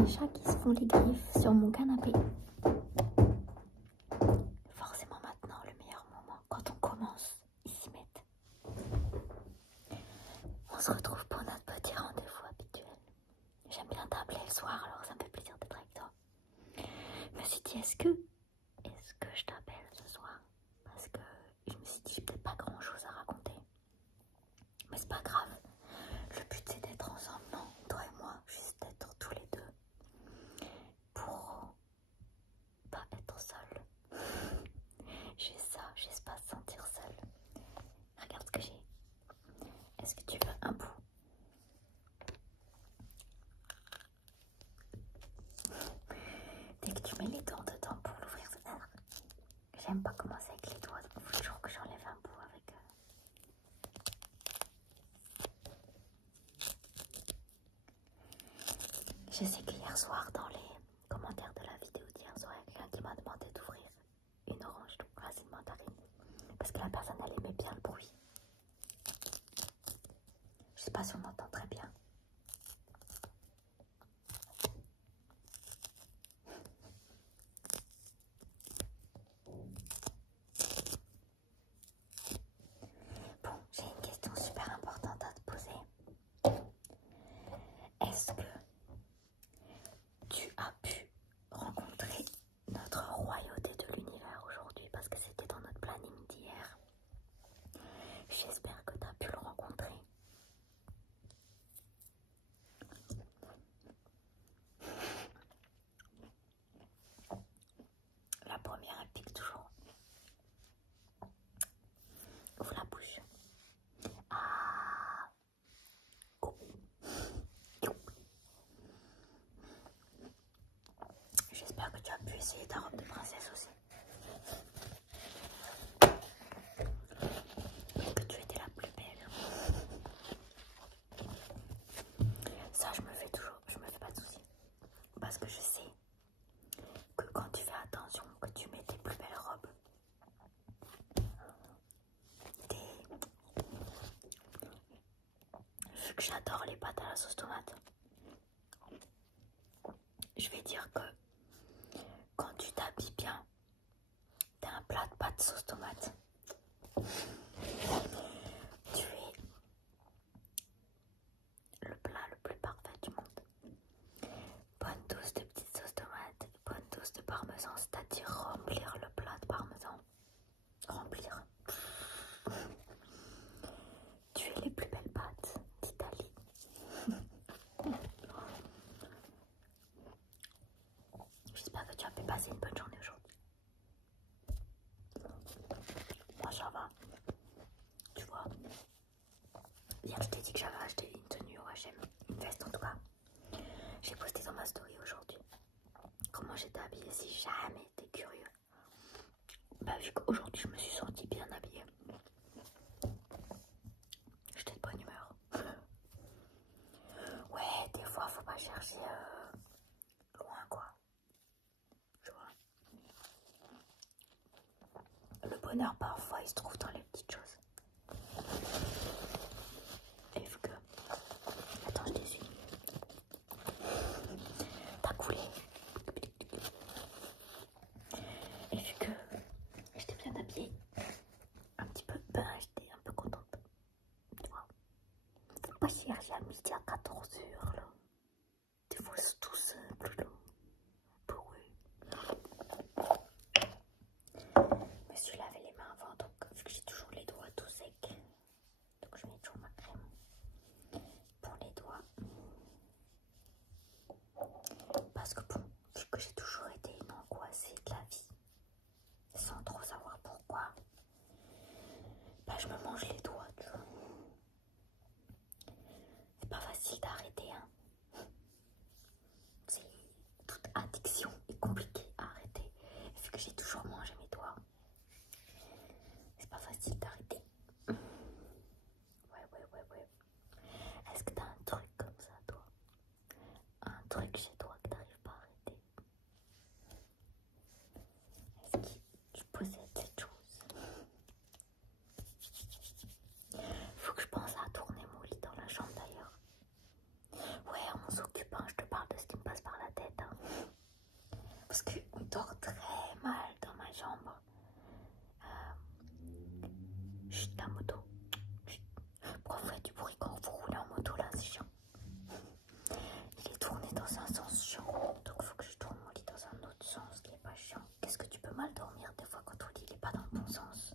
mes chats qui se font les griffes sur mon canapé. Forcément maintenant le meilleur moment, quand on commence, ils s'y mettent. On se retrouve pour notre petit rendez-vous habituel. J'aime bien t'appeler le soir, alors ça me fait plaisir d'être avec toi. Je me suis dit, est-ce que je t'appelle ce soir? Parce que je me suis dit, j'ai peut-être pas grand chose à raconter. Mais c'est pas grave. Le but c'est d'être ensemble, non? Toi et moi, juste d'être tous les deux. Pour pas être seul. J'ai ça, j'essaie pas se sentir seule. Regarde ce que j'ai. Est-ce que tu veux un bout? Dès que tu mets les dents dedans pour l'ouvrir, j'aime pas commencer avec les doigts, donc il faut toujours que j'enlève un bout avec. Je sais qu'hier soir, dans les commentaires de la vidéo d'hier soir, il y a quelqu'un qui m'a demandé d'ouvrir une orange, donc racine mandarine, parce que la personne elle aimait bien le bruit. Je sais pas si on entend très bien. Bon, j'ai une question super importante à te poser. Est-ce que tu as pu rencontrer notre royauté de l'univers aujourd'hui? Parce que c'était dans notre planning d'hier. J'espère que tu as pu le rencontrer. La première, elle pique toujours. Ouvre la bouche. Ah. Oh. J'espère que tu as pu essayer ta robe de princesse aussi. Que tu étais la plus belle. Ça, je me fais pas de soucis. Parce que je sais que quand tu fais attention, que tu mets tes plus belles robes, vu que j'adore les pâtes à la sauce tomate, je vais dire que quand tu t'habilles bien, t'as un plat de pâtes sauce tomate. Tu es le plat le plus parfait du monde. Bonne dose de petites sauces tomates, bonne dose de parmesan, c'est-à-dire remplir le plat de parmesan. Remplir. Tu es les plus belles pâtes d'Italie. J'espère que tu as pu passer une bonne journée aujourd'hui. Moi ça va. Tu vois. Hier je t'ai dit que j'avais acheté une tenue au H&M, une veste en tout cas. J'ai posté dans ma story aujourd'hui comment j'étais habillée si jamais t'es curieux. Bah vu qu'aujourd'hui je me suis sentie bien habillée, j'étais de bonne humeur. Ouais, des fois faut pas chercher loin quoi. Tu vois. Le bonheur parfois il se trouve dans les petites choses. Et vu que... Attends, je t'essuie. T'as coulé. Et vu que j'étais bien habillée, un petit peu, ben j'étais un peu contente. Tu vois. Faut pas chercher à midi à 14h là. Des fois c'est tout simple là. Pour eux. Je me suis lavé les mains avant, donc vu que j'ai toujours les doigts tout secs, donc je mets toujours ma crème pour les doigts. Parce que bon, vu que j'ai toujours été une angoissée de la vie, sans trop savoir pourquoi, bah je me mange les doigts, tu vois. C'est pas facile d'arrêter, hein. C'est toute addiction est compliquée à arrêter. Et vu que j'ai toujours mangé mes doigts, c'est pas facile d'arrêter. Ouais. Est-ce que t'as un truc comme ça, toi? Un truc chez toi que t'arrives pas à arrêter? Est-ce que tu possèdes cette chose? Faut que je pense à tourner mon lit dans la chambre d'ailleurs. Ouais, Chut, la moto. Chut. Pourquoi vous faites du bruit quand vous roulez en moto là, c'est chiant. Il est tourné dans un sens chiant, donc il faut que je tourne mon lit dans un autre sens qui est pas chiant. Qu'est-ce que tu peux mal dormir des fois quand ton lit n'est pas dans le bon sens?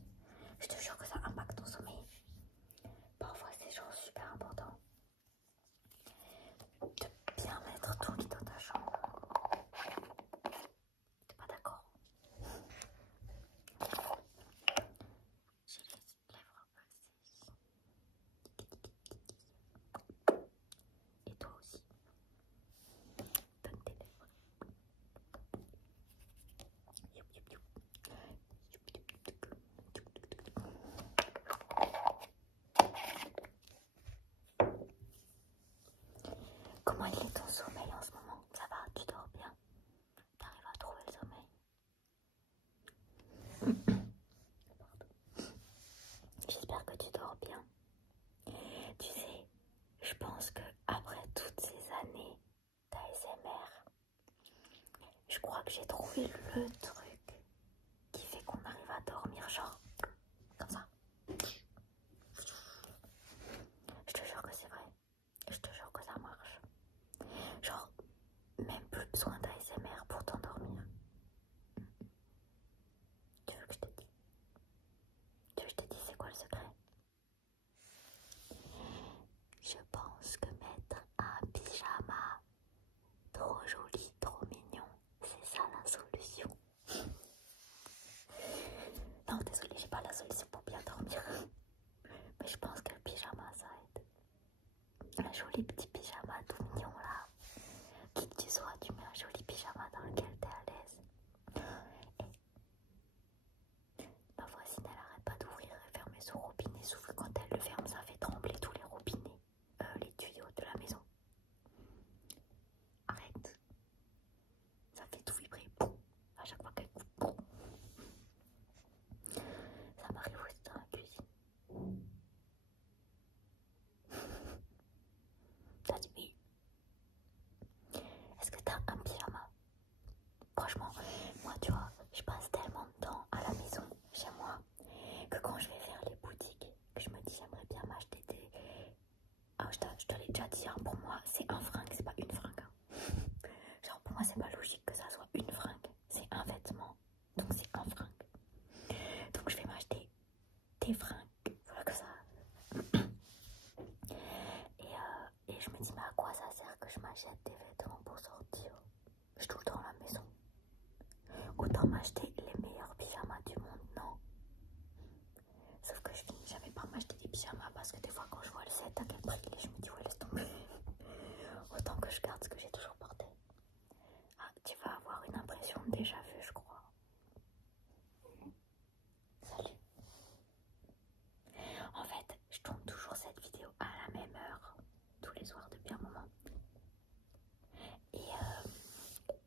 Je te jure que ça impacte ton sommeil. Parfois c'est genre super important de bien mettre ton lit dans ta chambre. T'es pas d'accord? J'ai les lèvres passées. Et toi aussi. Donne tes lèvres. Youp, youp, youp. Comment il est ton sommeil en ce moment? Ça va, tu dors bien? T'arrives à trouver le sommeil? J'espère que tu dors bien. Tu sais, je pense que après toutes ces années d'ASMR, je crois que j'ai trouvé le truc qui fait qu'on arrive à dormir genre comme ça. Je te jure que c'est vrai. Je te jure que ça marche. Genre, même plus besoin d'ASMR pour t'endormir. Tu veux que je te dise? Tu veux que je te dise c'est quoi le secret? Je pense que mettre un pyjama trop joli, trop mignon, c'est ça la solution. Non, désolée, j'ai pas la solution pour bien dormir. Mais je pense que le pyjama ça aide. Un joli petit pyjama tout mignon là. Qui que tu sois, tu mets un joli pyjama dans lequel t'es à l'aise. Et ma voisine elle arrête pas d'ouvrir et fermer son robinet. Sauf que quand elle le ferme, ça fait trembler tous les robinets, les tuyaux de la maison. Arrête. Ça fait tout vibrer. Boum. À chaque fois qu'elle coupe. Boum. Ça m'arrive aussi dans la cuisine. T'as dit oui. Est-ce que t'as un pyjama? Franchement, moi tu vois, je passe tellement de temps à la maison, chez moi, que quand je vais faire les boutiques, que je me dis j'aimerais bien m'acheter des... Ah, je te l'ai déjà dit, hein, pour moi c'est un fringue, c'est pas une fringue. Hein. Genre pour moi c'est pas logique que ça soit une fringue, c'est un vêtement, donc c'est un fringue. Donc je vais m'acheter des fringues, voilà que ça. Et je me dis mais à quoi ça sert que je m'achète des vêtements pour sortir? Je suis tout le temps à la maison. Autant m'acheter les meilleurs pyjamas du monde, non? Sauf que je finis jamais par m'acheter des pyjamas parce que des fois quand je vois le set à quel prix il est, je me dis ouais laisse tomber. Autant que je garde ce que j'ai toujours porté. Ah, tu vas avoir une impression de déjà vu je crois. Salut. En fait, je tourne toujours cette vidéo à la même heure, tous les soirs depuis un moment.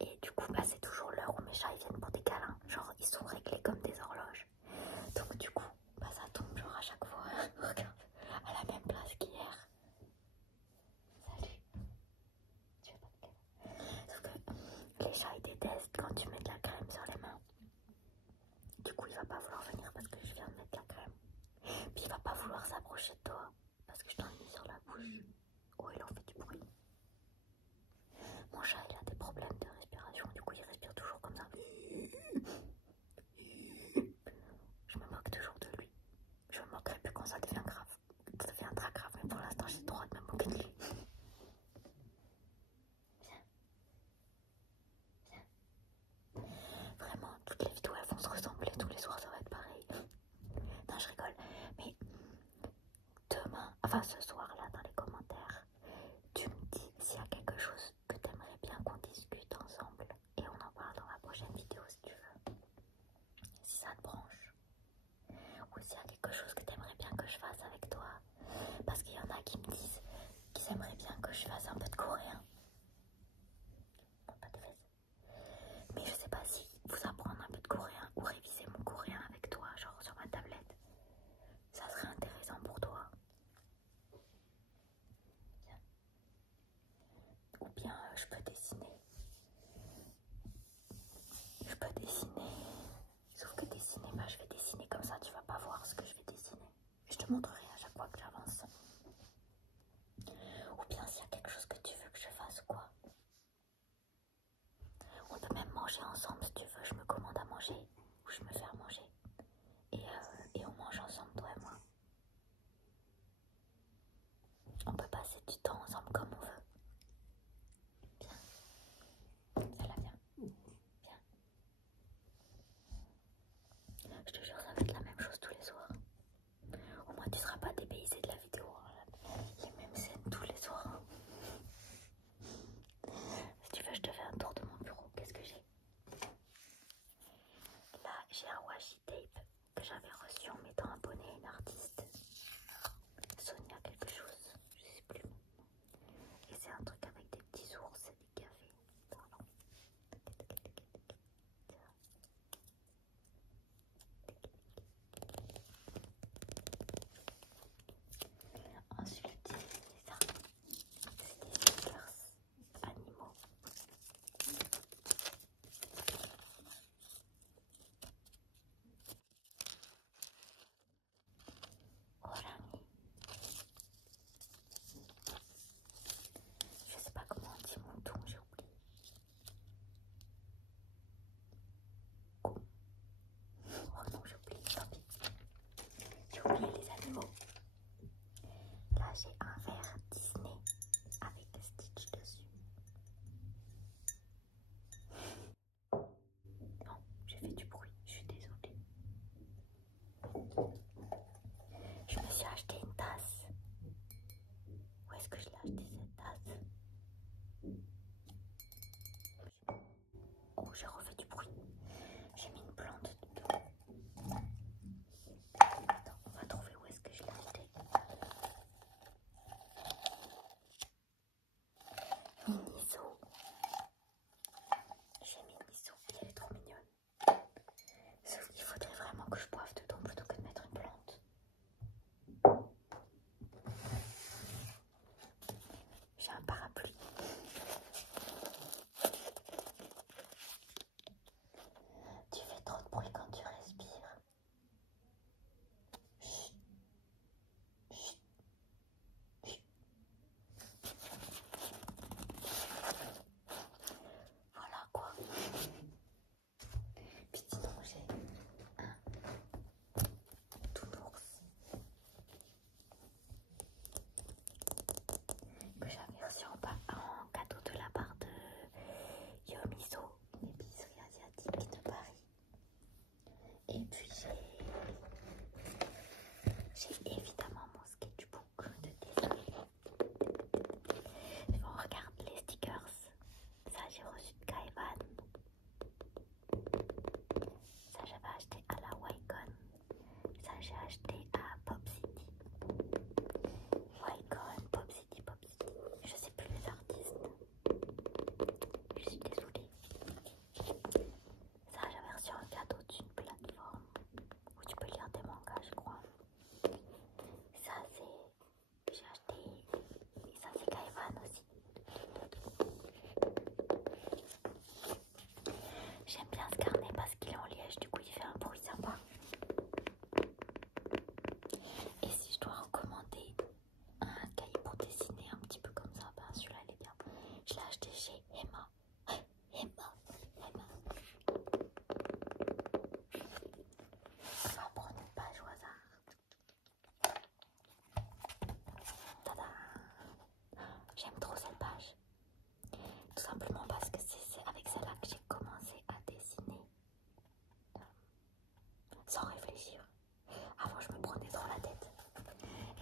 Et du coup, bah, c'est toujours l'heure où mes chats ils viennent pour des câlins. Genre, ils sont réglés comme des horloges. Donc du coup, bah, ça tombe genre à chaque fois. Regarde, à la même place qu'hier. Salut. Tu veux pas de câlin? Sauf que les chats ils détestent quand tu mets de la crème sur les mains. Du coup, il va pas vouloir venir parce que je viens de mettre de la crème. Puis il va pas vouloir s'approcher de toi parce que je t'en ai mis sur la bouche. Oh, il en fait du bruit. Mon chat il a des problèmes de respiration, du coup il respire toujours comme ça. Je me moque toujours de lui. Je me moquerai plus quand ça devient grave. Ça devient très grave, mais pour l'instant j'ai le droit de me moquer de lui. Viens. Viens. Vraiment, toutes les vidéos elles vont se ressembler, tous les soirs ça va être pareil. Non, je rigole, mais demain, enfin ce soir là dans les commentaires, tu me dis s'il y a quelque chose que t'aimerais bien qu'on discute ensemble et on en parle dans la prochaine vidéo si tu veux. Si ça te branche. Ou s'il y a quelque chose que t'aimerais bien que je fasse avec toi. Parce qu'il y en a qui me disent qu'ils aimeraient bien que je fasse un peu de coréen. Bon, pas de fesses. Mais je sais pas si vous apprendre un peu de coréen ou réviser mon coréen avec toi, genre sur ma tablette. Ça serait intéressant pour toi. Tiens. Ou bien je peux dessiner. Je peux dessiner. Sauf que dessiner, bah je vais dessiner comme ça, tu vas pas voir ce que je vais dessiner. te montrerai à chaque fois que j'avance. Ou bien s'il y a quelque chose que tu veux que je fasse ou quoi. On peut même manger ensemble si tu veux. Je me commande à manger ou je me fais à manger. Et on mange ensemble, toi et moi. On peut passer du temps ensemble comme on veut. Viens. Celle-là, viens. Viens. Je te jure, ça va être la même chose tous les soirs. Au moins, tu seras pas dépaysé de la vidéo. Les mêmes scènes tous les soirs. Si tu veux, je te fais un tour de mon bureau. Qu'est-ce que j'ai? Là, j'ai un washi tape que j'avais reçu en m'étant abonnée à une artiste. Sonia quelque chose, je sais plus. Et c'est un truc avec des petits ours et des cafés. Pardon. Ensuite, c'est ça. C'est des stickers animaux. Orangui. Je sais pas comment on dit mon ton, j'ai oublié. Oh non, j'ai oublié, tant pis. J'ai oublié les animaux. Là, j'ai un verre Disney avec des Stitch dessus. Non, j'ai fait du bruit, je suis désolée. Je me suis acheté une tasse. Où est-ce que je l'ai acheté cette tasse? Oh, j'ai refait du bruit. J'ai mis une plante dedans. Attends, on va trouver où est-ce que je l'ai acheté. Miniso. J'ai mis Miniso, elle est trop mignonne. Sauf qu'il faudrait vraiment que je boive dedans plutôt que de mettre une plante. J'ai un parapluie. Tu fais trop de bruit quand tu respires. Chut. Chut. Chut. Voilà quoi. Puis sinon j'ai un tounours que j'avais reçu en cadeau de la part de Yomiso, une épicerie asiatique de Paris. Et puis j'ai évidemment mon sketchbook de dessin. On regarde les stickers. Ça j'ai reçu de Kaivan. Ça j'avais acheté à la Wycon. Ça j'ai acheté à Pop City. Wycon, Pop City, Pop City. Je sais plus les artistes. Je suis désolée. Ça j'avais reçu un cadeau d'une plateforme où tu peux lire des mangas, je crois. Ça c'est... J'ai acheté... Et ça c'est Kaivan aussi. J'aime bien ce carnet parce qu'il est en liège, du coup il fait un bruit sympa. Et si je dois recommander un cahier pour dessiner un petit peu comme ça, ben celui-là il est bien. Je l'ai acheté chez Emma. Emma. On va prendre une page au hasard. Tada! J'aime trop cette page. Tout simplement parce que c'est avec celle-là que j'ai commencé à dessiner sans réfléchir. Avant, je me prenais trop la tête.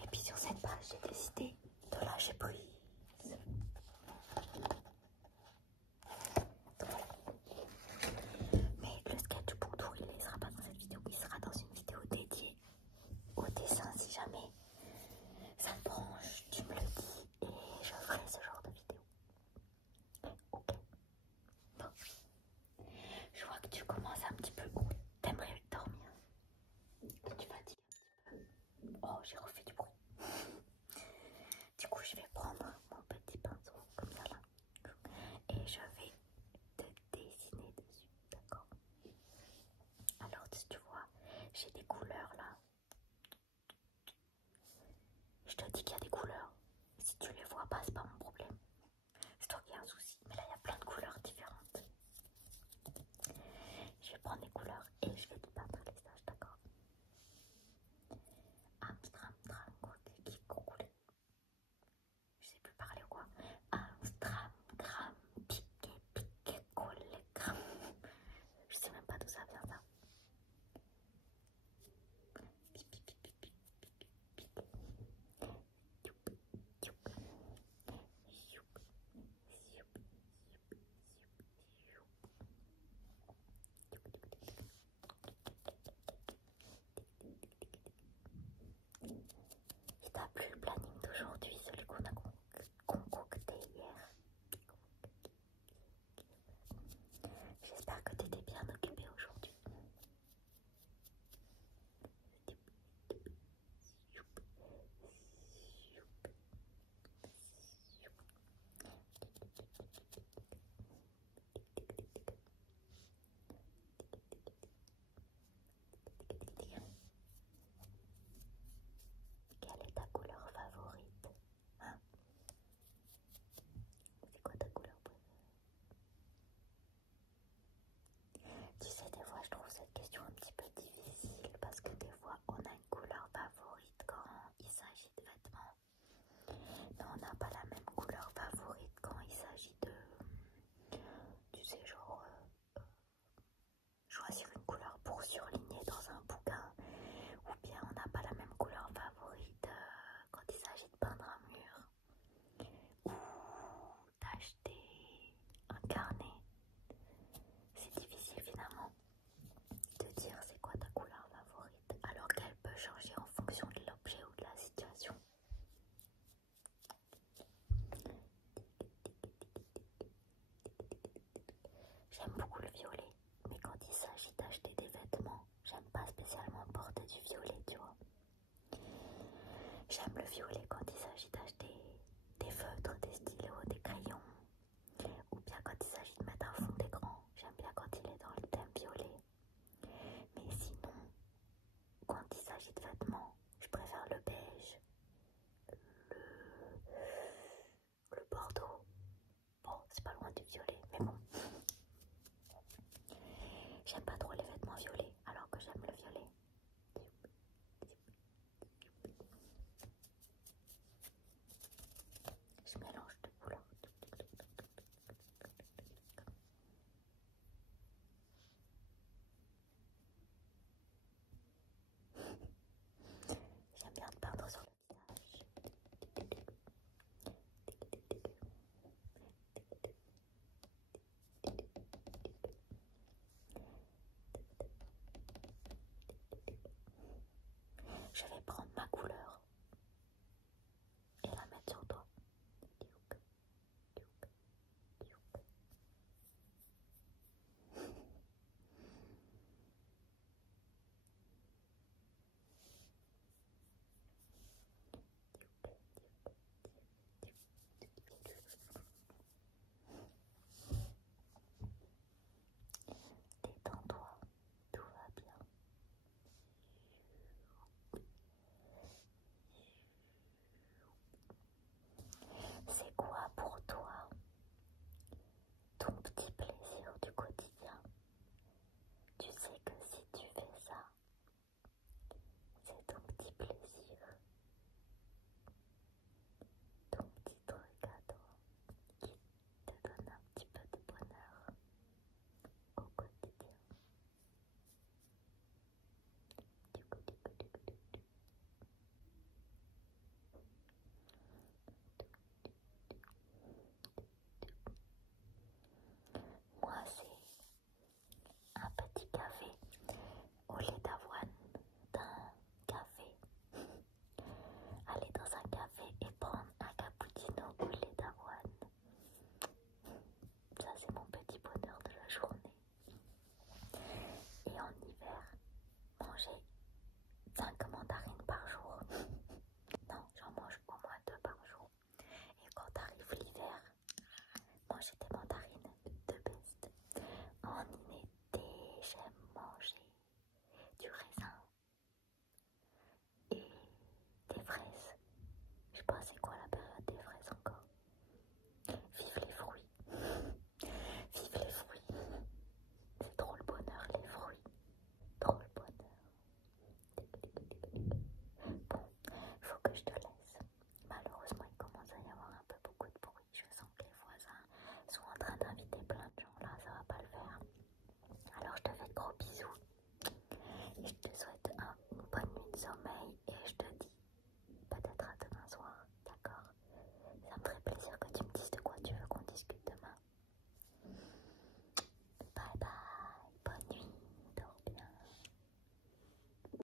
Et puis sur cette page, j'ai décidé de lâcher prise. Mais le sketchbook tour, il ne sera pas dans cette vidéo. Il sera dans une vidéo dédiée au dessin. Si jamais ça te branche, tu me le dis et je ferai ce genre de vidéo. Ok. Bon. Je vois que tu commences un petit peu. T'aimerais dormir. Que tu fatigues un petit peu. Oh, j'ai refait du bruit. Du coup, je vais prendre mon petit pinceau comme ça là. Et je vais te dessiner dessus. D'accord? Alors, si tu vois, j'ai des couleurs là. plus le planning d'aujourd'hui, celui qu'on a concocté hier. J'espère que tu étais bien occupé aujourd'hui. Quelle est ta couleur favorite? Hein? C'est quoi ta couleur préférée? Tu sais, des fois je trouve cette question un petit peu difficile parce que des fois on a une couleur favorite quand il s'agit de vêtements, mais on n'a pas la même couleur favorite quand il s'agit de, tu sais, genre choisir une couleur pour surligner dans un bouquin, ou bien on n'a pas la même couleur favorite quand il s'agit de peindre un mur ou d'acheter un carnet. C'est difficile finalement de dire c'est quoi ta couleur favorite alors qu'elle peut changer en fonction de l'objet ou de la situation. J'aime beaucoup le violet, mais quand il s'agit d'acheter des vêtements, j'aime pas spécialement porter du violet, tu vois. J'aime le violet quand il s'agit d'acheter des feutres, des stylos, des crayons, ou bien quand il s'agit de mettre un fond d'écran. J'aime bien quand il est dans le thème violet. Mais sinon, quand il s'agit de vêtements, je préfère le beige, le bordeaux. Bon, c'est pas loin du violet, mais bon. J'aime pas trop les vêtements violets, alors que j'aime le violet. Je mélange de couleurs. J'aime bien te peindre sur le visage. Je vais prendre ma couleur et la mettre sur toi. Détends-toi, tout va bien. C'est quoi pour toi ton petit plaisir du quotidien? Tu sais que si tu fais ça, c'est ton petit plaisir, ton petit truc à toi qui te donne un petit peu de bonheur au quotidien. Moi, c'est un petit café au lait d'avoine d'un café. Aller dans un café et prendre un cappuccino au lait d'avoine. Ça, c'est mon petit bonheur de la journée. Et en hiver, manger 5 mandarines par jour. Non, j'en mange au moins 2 par jour. Et quand arrive l'hiver, manger des mandarines de best. En été, j'aime manger du raisin et des fraises. Je sais pas c'est quoi la